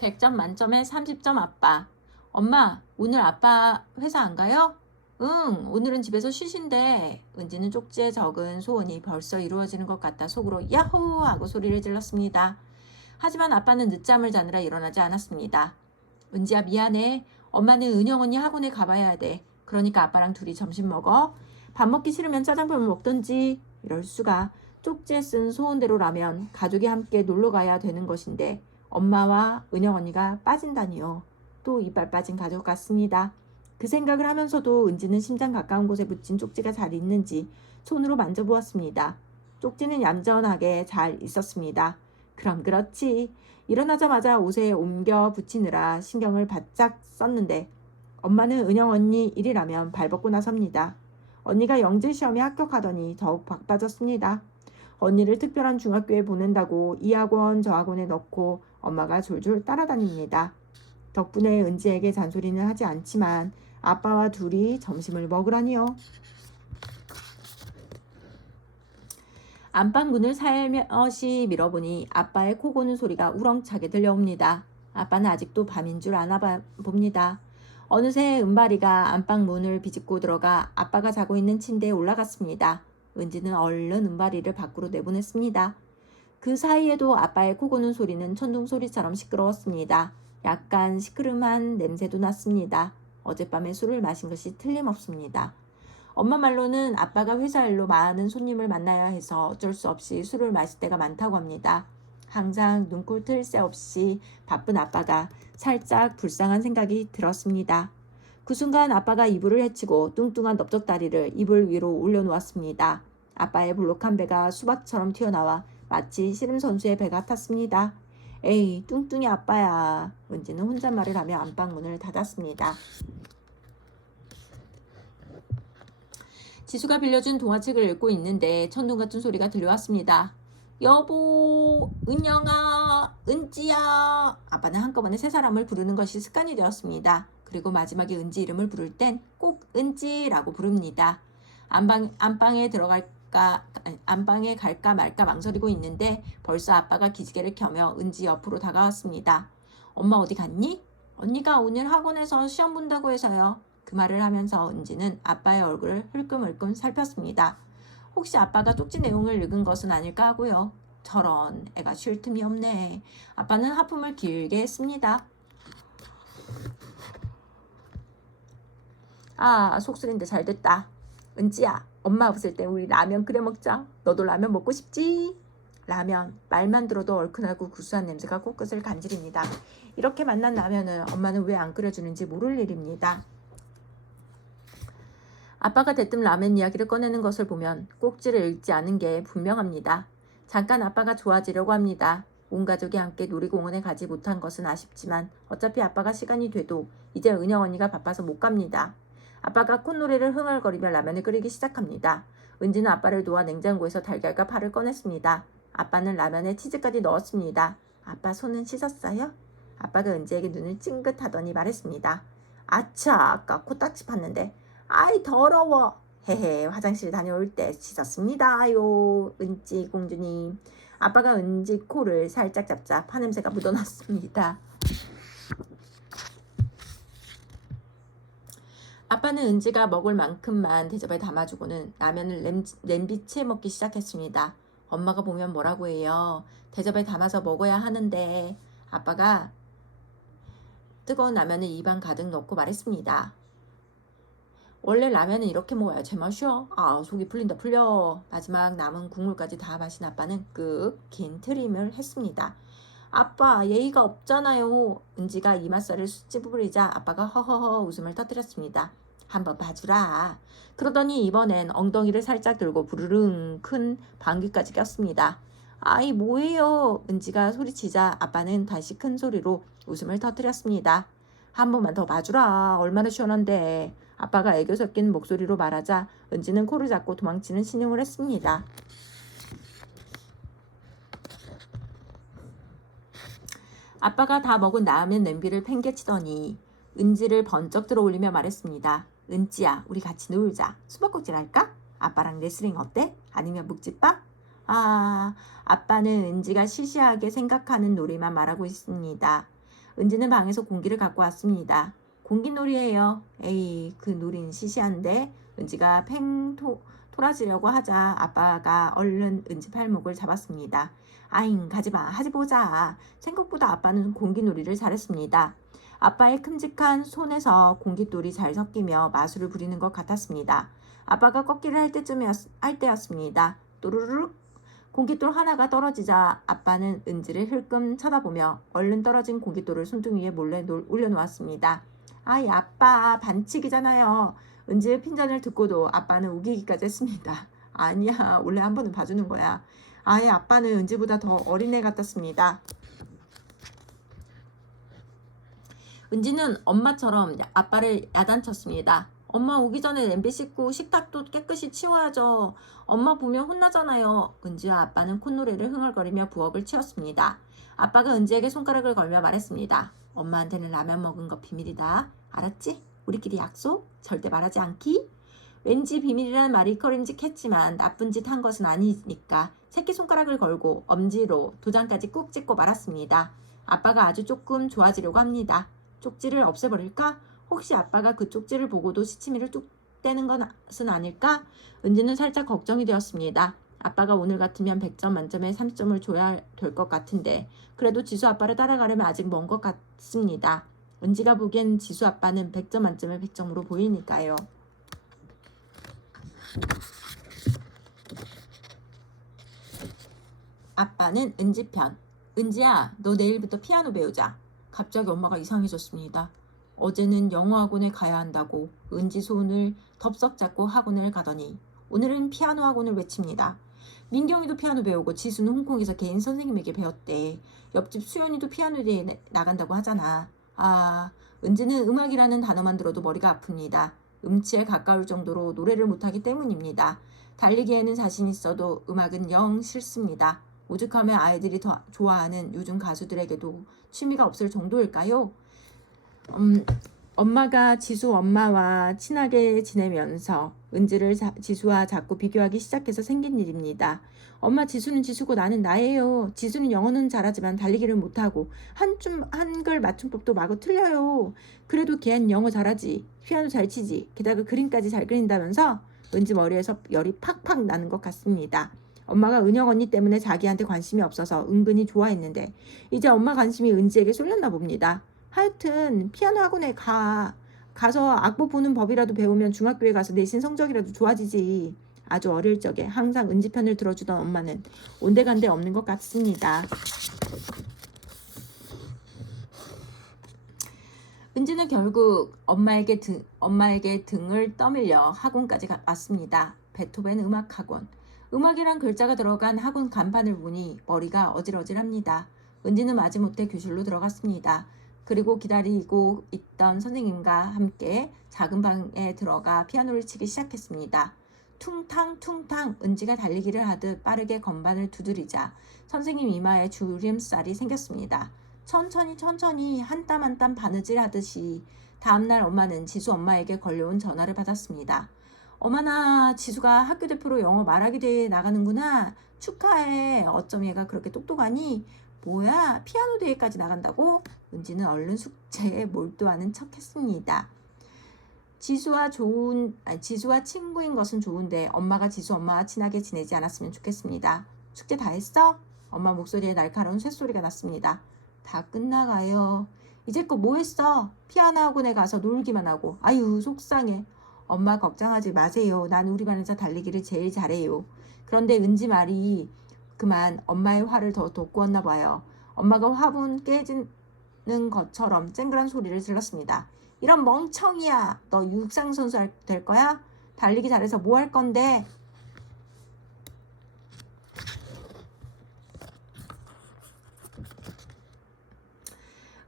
100점 만점에 30점 아빠. 엄마, 오늘 아빠 회사 안 가요? 응, 오늘은 집에서 쉬신대. 은지는 쪽지에 적은 소원이 벌써 이루어지는 것 같다 속으로 야호! 하고 소리를 질렀습니다. 하지만 아빠는 늦잠을 자느라 일어나지 않았습니다. 은지야 미안해. 엄마는 은영 언니 학원에 가봐야 돼. 그러니까 아빠랑 둘이 점심 먹어. 밥 먹기 싫으면 짜장면을 먹던지. 이럴 수가. 쪽지에 쓴 소원대로라면 가족이 함께 놀러 가야 되는 것인데 엄마와 은영 언니가 빠진다니요. 또 이빨 빠진 가족 같습니다. 그 생각을 하면서도 은지는 심장 가까운 곳에 붙인 쪽지가 잘 있는지 손으로 만져보았습니다. 쪽지는 얌전하게 잘 있었습니다. 그럼 그렇지. 일어나자마자 옷에 옮겨 붙이느라 신경을 바짝 썼는데 엄마는 은영 언니 일이라면 발벗고 나섭니다. 언니가 영재 시험에 합격하더니 더욱 바빠졌습니다. 언니를 특별한 중학교에 보낸다고 이 학원 저 학원에 넣고 엄마가 졸졸 따라다닙니다. 덕분에 은지에게 잔소리는 하지 않지만 아빠와 둘이 점심을 먹으라니요. 안방문을 살며시 밀어보니 아빠의 코 고는 소리가 우렁차게 들려옵니다. 아빠는 아직도 밤인 줄 아나 봅니다. 어느새 은발이가 안방문을 비집고 들어가 아빠가 자고 있는 침대에 올라갔습니다. 은지는 얼른 은발이를 밖으로 내보냈습니다. 그 사이에도 아빠의 코 고는 소리는 천둥소리처럼 시끄러웠습니다. 약간 시크름한 냄새도 났습니다. 어젯밤에 술을 마신 것이 틀림없습니다. 엄마 말로는 아빠가 회사 일로 많은 손님을 만나야 해서 어쩔 수 없이 술을 마실 때가 많다고 합니다. 항상 눈꼴 틀 새 없이 바쁜 아빠가 살짝 불쌍한 생각이 들었습니다. 그 순간 아빠가 이불을 헤치고 뚱뚱한 넓적다리를 이불 위로 올려놓았습니다. 아빠의 볼록한 배가 수박처럼 튀어나와 마치 씨름 선수의 배 같았습니다. 에이, 뚱뚱이 아빠야. 은지는 혼잣말을 하며 안방문을 닫았습니다. 지수가 빌려준 동화책을 읽고 있는데 천둥 같은 소리가 들려왔습니다. 여보, 은영아, 은지야. 아빠는 한꺼번에 세 사람을 부르는 것이 습관이 되었습니다. 그리고 마지막에 은지 이름을 부를 땐 꼭 은지라고 부릅니다. 안방에 갈까 말까 망설이고 있는데 벌써 아빠가 기지개를 켜며 은지 옆으로 다가왔습니다. 엄마 어디 갔니? 언니가 오늘 학원에서 시험 본다고 해서요. 그 말을 하면서 은지는 아빠의 얼굴을 흘끔흘끔 살폈습니다. 혹시 아빠가 쪽지 내용을 읽은 것은 아닐까 하고요. 저런, 애가 쉴 틈이 없네. 아빠는 하품을 길게 했습니다. 아, 속쓰린데 잘됐다. 은지야, 엄마 없을 때 우리 라면 끓여 먹자. 너도 라면 먹고 싶지? 라면, 말만 들어도 얼큰하고 구수한 냄새가 코끝을 간지립니다. 이렇게 만난 라면을 엄마는 왜 안 끓여주는지 모를 일입니다. 아빠가 대뜸 라면 이야기를 꺼내는 것을 보면 꼭지를 읽지 않은 게 분명합니다. 잠깐 아빠가 좋아지려고 합니다. 온 가족이 함께 놀이공원에 가지 못한 것은 아쉽지만 어차피 아빠가 시간이 돼도 이제 은영 언니가 바빠서 못 갑니다. 아빠가 콧노래를 흥얼거리며 라면을 끓이기 시작합니다. 은지는 아빠를 도와 냉장고에서 달걀과 파를 꺼냈습니다. 아빠는 라면에 치즈까지 넣었습니다. 아빠 손은 씻었어요? 아빠가 은지에게 눈을 찡긋하더니 말했습니다. 아차, 아까 코딱지 팠는데. 아이 더러워. 헤헤, 화장실 다녀올 때 씻었습니다요. 은지 공주님. 아빠가 은지 코를 살짝 잡자 파냄새가 묻어났습니다. 아빠는 은지가 먹을 만큼만 대접에 담아주고는 라면을 냄비채 먹기 시작했습니다. 엄마가 보면 뭐라고 해요. 대접에 담아서 먹어야 하는데. 아빠가 뜨거운 라면을 입안 가득 넣고 말했습니다. 원래 라면은 이렇게 먹어야 제맛이야. 아, 속이 풀린다 풀려. 마지막 남은 국물까지 다 마신 아빠는 긴 트림을 했습니다. 아빠, 예의가 없잖아요. 은지가 이맛살을 수치부리자 아빠가 허허허 웃음을 터뜨렸습니다. 한번 봐주라. 그러더니 이번엔 엉덩이를 살짝 들고 부르릉 큰 방귀까지 꼈습니다. 아이 뭐예요? 은지가 소리치자 아빠는 다시 큰 소리로 웃음을 터뜨렸습니다. 한 번만 더 봐주라. 얼마나 시원한데. 아빠가 애교 섞인 목소리로 말하자 은지는 코를 잡고 도망치는 신용을 했습니다. 아빠가 다 먹은 라면 냄비를 팽개치더니 은지를 번쩍 들어올리며 말했습니다. 은지야, 우리 같이 놀자. 수박꼭질 할까? 아빠랑 레슬링 어때? 아니면 묵찌빠? 아, 아빠는 은지가 시시하게 생각하는 놀이만 말하고 있습니다. 은지는 방에서 공기를 갖고 왔습니다. 공기놀이예요. 에이, 그 놀이는 시시한데. 은지가 토라지려고 하자 아빠가 얼른 은지 팔목을 잡았습니다. 아잉, 가지마, 하지 보자. 생각보다 아빠는 공기놀이를 잘했습니다. 아빠의 큼직한 손에서 공깃돌이 잘 섞이며 마술을 부리는 것 같았습니다. 아빠가 꺾기를 할 때였습니다. 또르르륵. 공깃돌 하나가 떨어지자 아빠는 은지를 흘끔 쳐다보며 얼른 떨어진 공깃돌을 손등 위에 몰래 올려놓았습니다. 아이, 아빠, 반칙이잖아요. 은지의 핀잔을 듣고도 아빠는 우기기까지 했습니다. 아니야, 원래 한 번은 봐주는 거야. 아예 아빠는 은지보다 더 어린애 같았습니다. 은지는 엄마처럼 아빠를 야단쳤습니다. 엄마 오기 전에 냄비 씻고 식탁도 깨끗이 치워야죠. 엄마 보면 혼나잖아요. 은지와 아빠는 콧노래를 흥얼거리며 부엌을 치웠습니다. 아빠가 은지에게 손가락을 걸며 말했습니다. 엄마한테는 라면 먹은 거 비밀이다. 알았지? 우리끼리 약속? 절대 말하지 않기? 왠지 비밀이라는 말이 꺼림직했지만 나쁜 짓 한 것은 아니니까 새끼손가락을 걸고 엄지로 도장까지 꾹 찍고 말았습니다. 아빠가 아주 조금 좋아지려고 합니다. 쪽지를 없애버릴까? 혹시 아빠가 그 쪽지를 보고도 시치미를 뚝 떼는 것은 아닐까? 은지는 살짝 걱정이 되었습니다. 아빠가 오늘 같으면 100점 만점에 30점을 줘야 될 것 같은데 그래도 지수 아빠를 따라가려면 아직 먼 것 같습니다. 은지가 보기엔 지수 아빠는 100점 만점에 100점으로 보이니까요. 아빠는 은지 편. 은지야, 너 내일부터 피아노 배우자. 갑자기 엄마가 이상해졌습니다. 어제는 영어 학원에 가야 한다고 은지 손을 덥석 잡고 학원을 가더니 오늘은 피아노 학원을 외칩니다. 민경이도 피아노 배우고 지수는 홍콩에서 개인 선생님에게 배웠대. 옆집 수연이도 피아노 대회에 나간다고 하잖아. 아, 은지는 음악이라는 단어만 들어도 머리가 아픕니다. 음치에 가까울 정도로 노래를 못하기 때문입니다. 달리기에는 자신 있어도 음악은 영 싫습니다. 오죽하면 아이들이 더 좋아하는 요즘 가수들에게도 취미가 없을 정도일까요? 엄마가 지수 엄마와 친하게 지내면서 은지를 지수와 자꾸 비교하기 시작해서 생긴 일입니다. 엄마, 지수는 지수고 나는 나예요. 지수는 영어는 잘하지만 달리기를 못하고 한글 맞춤법도 마구 틀려요. 그래도 걔는 영어 잘하지. 피아노 잘 치지. 게다가 그림까지 잘 그린다면서 은지 머리에서 열이 팍팍 나는 것 같습니다. 엄마가 은영 언니 때문에 자기한테 관심이 없어서 은근히 좋아했는데 이제 엄마 관심이 은지에게 쏠렸나 봅니다. 하여튼 피아노 학원에 가서 악보 보는 법이라도 배우면 중학교에 가서 내신 성적이라도 좋아지지. 아주 어릴 적에 항상 은지 편을 들어주던 엄마는 온데간데 없는 것 같습니다. 은지는 결국 엄마에게 등을 떠밀려 학원까지 왔습니다. 베토벤 음악학원. 음악이란 글자가 들어간 학원 간판을 보니 머리가 어질어질합니다. 은지는 마지못해 교실로 들어갔습니다. 그리고 기다리고 있던 선생님과 함께 작은 방에 들어가 피아노를 치기 시작했습니다. 퉁탕 퉁탕 은지가 달리기를 하듯 빠르게 건반을 두드리자 선생님 이마에 주름살이 생겼습니다. 천천히 한 땀 한 땀 바느질 하듯이 다음날 엄마는 지수 엄마에게 걸려온 전화를 받았습니다. 어머나, 지수가 학교 대표로 영어 말하기 대회에 나가는구나. 축하해. 어쩜 얘가 그렇게 똑똑하니? 뭐야, 피아노 대회까지 나간다고? 은지는 얼른 숙제에 몰두하는 척했습니다. 지수와 친구인 것은 좋은데 엄마가 지수 엄마와 친하게 지내지 않았으면 좋겠습니다. 숙제 다 했어? 엄마 목소리에 날카로운 쇳소리가 났습니다. 다 끝나가요. 이제껏 뭐 했어? 피아노 학원에 가서 놀기만 하고. 아유, 속상해. 엄마 걱정하지 마세요. 난 우리 반에서 달리기를 제일 잘해요. 그런데 은지 말이 그만 엄마의 화를 더 돋구었나 봐요. 엄마가 화분 깨지는 것처럼 쨍그란 소리를 질렀습니다. 이런 멍청이야. 너 육상 선수 될 거야? 달리기 잘해서 뭐 할 건데?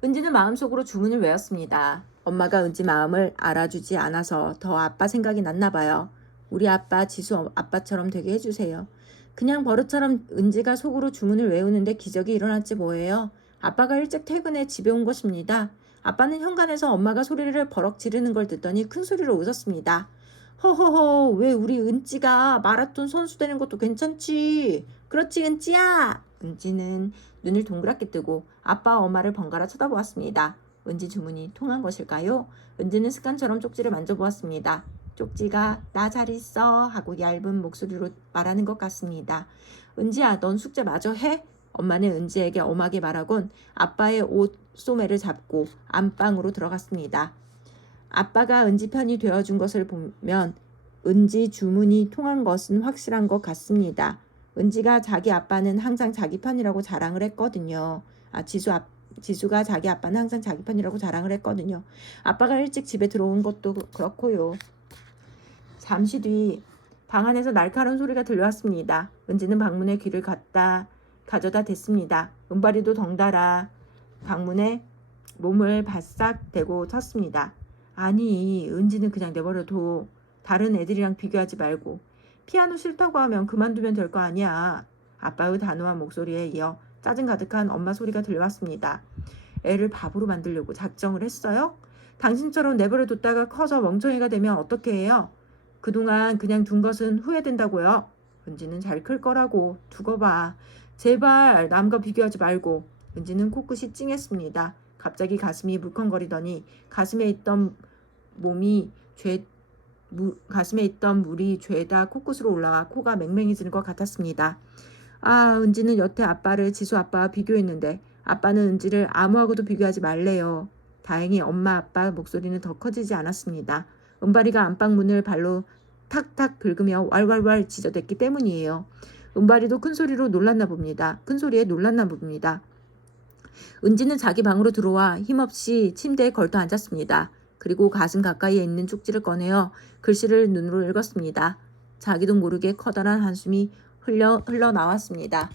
은지는 마음속으로 주문을 외웠습니다. 엄마가 은지 마음을 알아주지 않아서 더 아빠 생각이 났나 봐요. 우리 아빠 지수 아빠처럼 되게 해주세요. 그냥 버릇처럼 은지가 속으로 주문을 외우는데 기적이 일어났지 뭐예요. 아빠가 일찍 퇴근해 집에 온 것입니다. 아빠는 현관에서 엄마가 소리를 버럭 지르는 걸 듣더니 큰 소리로 웃었습니다. 허허허, 왜 우리 은지가 마라톤 선수 되는 것도 괜찮지? 그렇지, 은지야. 은지는 눈을 동그랗게 뜨고 아빠와 엄마를 번갈아 쳐다보았습니다. 은지 주문이 통한 것일까요? 은지는 습관처럼 쪽지를 만져보았습니다. 쪽지가 나 잘 있어 하고 얇은 목소리로 말하는 것 같습니다. 은지야, 넌 숙제 마저 해? 엄마는 은지에게 엄하게 말하곤 아빠의 옷 소매를 잡고 안방으로 들어갔습니다. 아빠가 은지 편이 되어준 것을 보면 은지 주문이 통한 것은 확실한 것 같습니다. 은지가 자기 아빠는 항상 자기 편이라고 자랑을 했거든요. 지수가 자기 아빠는 항상 자기 편이라고 자랑을 했거든요. 아빠가 일찍 집에 들어온 것도 그렇고요. 잠시 뒤 방 안에서 날카로운 소리가 들려왔습니다. 은지는 방문에 귀를 가져다 댔습니다. 은발이도 덩달아 방문에 몸을 바싹 대고 쳤습니다. 아니, 은지는 그냥 내버려둬. 다른 애들이랑 비교하지 말고. 피아노 싫다고 하면 그만두면 될 거 아니야. 아빠의 단호한 목소리에 이어 짜증 가득한 엄마 소리가 들려왔습니다. 애를 바보로 만들려고 작정을 했어요? 당신처럼 내버려뒀다가 커서 멍청이가 되면 어떻게 해요? 그동안 그냥 둔 것은 후회된다고요. 은지는 잘 클 거라고. 두고 봐. 제발 남과 비교하지 말고. 은지는 코끝이 찡했습니다. 갑자기 가슴이 물컹거리더니 가슴에 있던 물이 죄다 코끝으로 올라와 코가 맹맹해지는 것 같았습니다. 은지는 여태 아빠를 지수 아빠와 비교했는데 아빠는 은지를 아무하고도 비교하지 말래요. 다행히 엄마 아빠 목소리는 더 커지지 않았습니다. 은발이가 안방 문을 발로 탁탁 긁으며 왈왈왈 짖어댔기 때문이에요. 은발이도 큰 소리에 놀랐나 봅니다. 은지는 자기 방으로 들어와 힘없이 침대에 걸터 앉았습니다. 그리고 가슴 가까이에 있는 쪽지를 꺼내어 글씨를 눈으로 읽었습니다. 자기도 모르게 커다란 한숨이 흘러나왔습니다.